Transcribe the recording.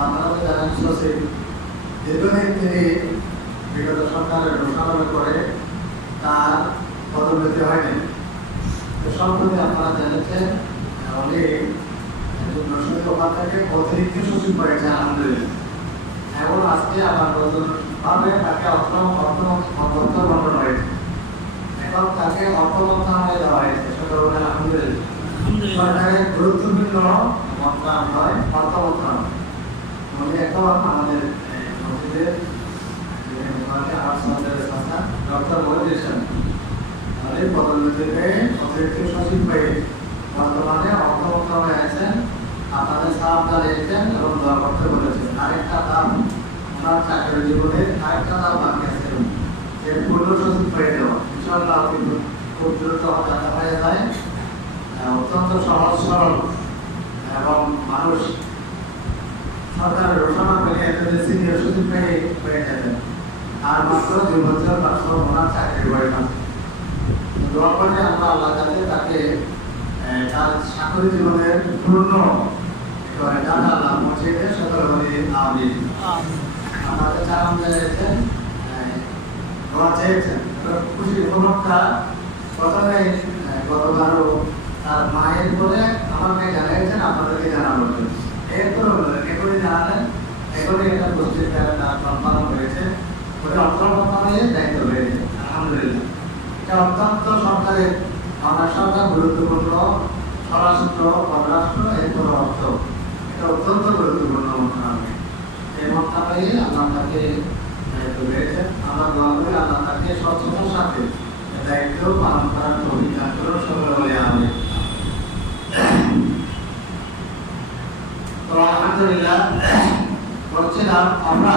আপনারা তো জানেন সচিব দীর্ঘদিন তিনি বিগত সরকারের ঘোষণা করে তার পদোন্নতি হয়নি। সম্প্রতি আপনারা জেনেছেন উনি একজন সচিব থেকে অতিরিক্ত সচিব করেছেন আলহামদুলিল্লাহ। এবং আজকে আবার নতুনভাবে তাকে অর্থ বন্টন হয়েছে। এখন তাকে অর্থ মন্ত্রণালয়ে দেওয়া হয়েছে। আলহামদুলিল্লাহ সরকারের গুরুত্বপূর্ণ মন্ত্রণালয় অর্থ মন্ত্রণালয়। উনি এখন আমাদের মসজিদের ডক্টর মহিউদ্দিন পদোন্নতিতে অতিরিক্ত সচিব হয়ে বর্তমানে অর্থ মন্ত্রণালয়ে আছেন। আপনাদের সাহায্য জানিয়েছেন এবং দোয়া করতে বলেছেন। আরেকটা দাম ওনার চাকরি জীবনে আরেকটা দাম বাকি আছে, যে পূর্ণ সচিব হয়ে দেওয়া। ইনশাআল্লাহ কিন্তু খুব দ্রুত যাতে হয়ে যায়। অত্যন্ত সহজ সরল এবং মানুষ সরকারের ঘোষণা পেলে সিনিয়র সচিব হয়ে যাবেন। আর মাত্র 2 বছর ওনার চাকরি হয়ে না। দোয়া করে আমরা আল্লাহ যাতে তাকে তার চাকরি জীবনের পূর্ণ মসজিদে সকলভাবে আমিন। আমাদের চালান জানিয়েছেন, দোয়া চেয়েছেন। খুশি খবরটা প্রথমে গতবারও তার মায়ের বলে আমাকে জানিয়েছেন, আপনাদেরকে জানাবো। এরপরে এখনই জানালেন, এখনই একটা মসজিদ তার সম্পাদন হয়েছে, ওটা অর্থ মন্ত্রণালয়ে দায়িত্ব হয়েছে। আলহামদুলিল্লাহ এটা অত্যন্ত সরকারের আমার সরকার গুরুত্বপূর্ণ। স্বরাষ্ট্র, পররাষ্ট্র, এরপর অর্থ, এটা অত্যন্ত গুরুত্বপূর্ণ মন্ত্রণালয়। এই মন্ত্রণালয়ে আল্লাহ তাকে দায়িত্ব পেয়েছেন। আমরা দোয়া করি আল্লাহ তাকে স্বচ্ছতার সাথে দায়িত্ব পালন করার অভিযান করে সকলে বলে আমি। তো আলহামদুলিল্লাহ বলছিলাম আমরা